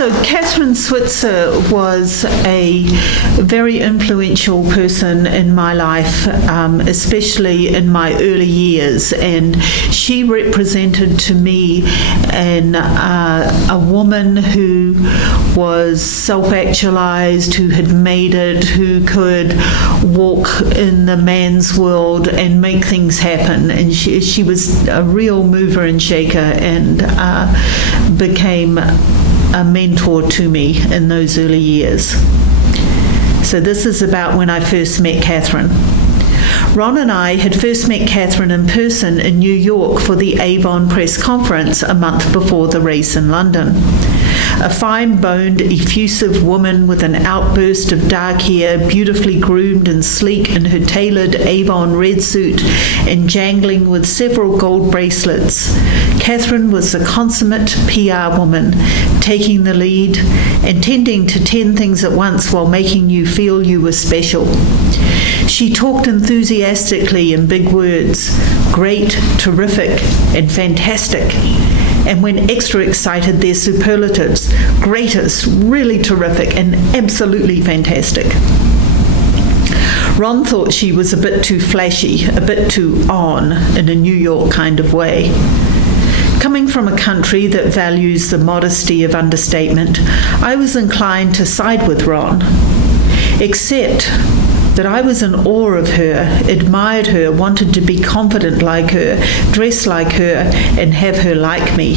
So Catherine Switzer was a very influential person in my life, especially in my early years, and she represented to me a woman who was self-actualized, who had made it, who could walk in the man's world and make things happen. And she was a real mover and shaker, and became a mentor to me in those early years. So this is about when I first met Catherine. Ron and I had first met Catherine in person in New York for the Avon press conference a month before the race in London. A fine-boned, effusive woman with an outburst of dark hair, beautifully groomed and sleek in her tailored Avon red suit and jangling with several gold bracelets. Catherine was a consummate PR woman, taking the lead and tending to 10 things at once while making you feel you were special. She talked enthusiastically in big words: great, terrific, and fantastic. And when extra excited, they're superlatives: greatest, really terrific, and absolutely fantastic. Ron thought she was a bit too flashy, a bit too on, in a New York kind of way. Coming from a country that values the modesty of understatement, I was inclined to side with Ron, except that I was in awe of her, admired her, wanted to be confident like her, dress like her, and have her like me.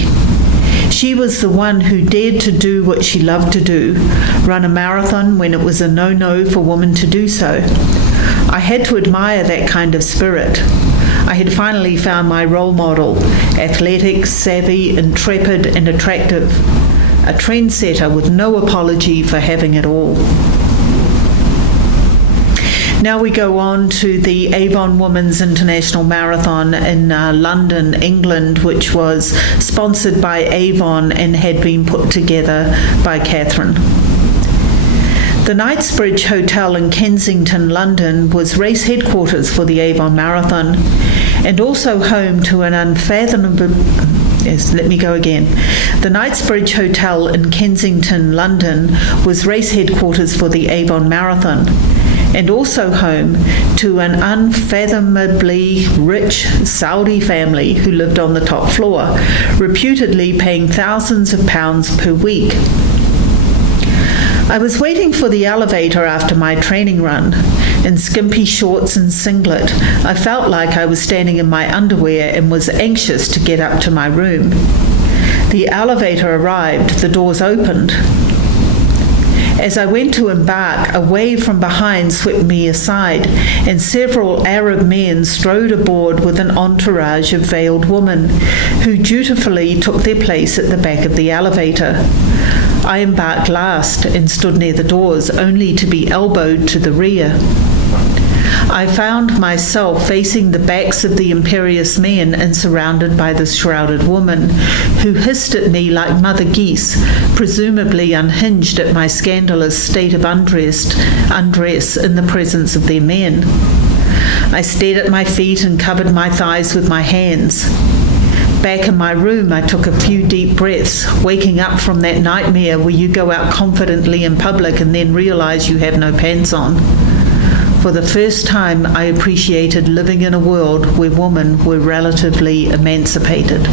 She was the one who dared to do what she loved to do, run a marathon when it was a no-no for women to do so. I had to admire that kind of spirit. I had finally found my role model: athletic, savvy, intrepid, and attractive. A trendsetter with no apology for having it all. Now we go on to the Avon Women's International Marathon in London, England, which was sponsored by Avon and had been put together by Catherine. The Knightsbridge Hotel in Kensington, London, was race headquarters for the Avon Marathon, and also home to an unfathomable... The Knightsbridge Hotel in Kensington, London, was race headquarters for the Avon Marathon, and also home to an unfathomably rich Saudi family who lived on the top floor, reputedly paying thousands of pounds per week. I was waiting for the elevator after my training run. In skimpy shorts and singlet, I felt like I was standing in my underwear and was anxious to get up to my room. The elevator arrived, the doors opened. As I went to embark, a wave from behind swept me aside, and several Arab men strode aboard with an entourage of veiled women, who dutifully took their place at the back of the elevator. I embarked last and stood near the doors, only to be elbowed to the rear. I found myself facing the backs of the imperious men and surrounded by the shrouded woman, who hissed at me like mother geese, presumably unhinged at my scandalous state of undress in the presence of their men. I stared at my feet and covered my thighs with my hands. Back in my room, I took a few deep breaths, waking up from that nightmare where you go out confidently in public and then realize you have no pants on. For the first time, I appreciated living in a world where women were relatively emancipated.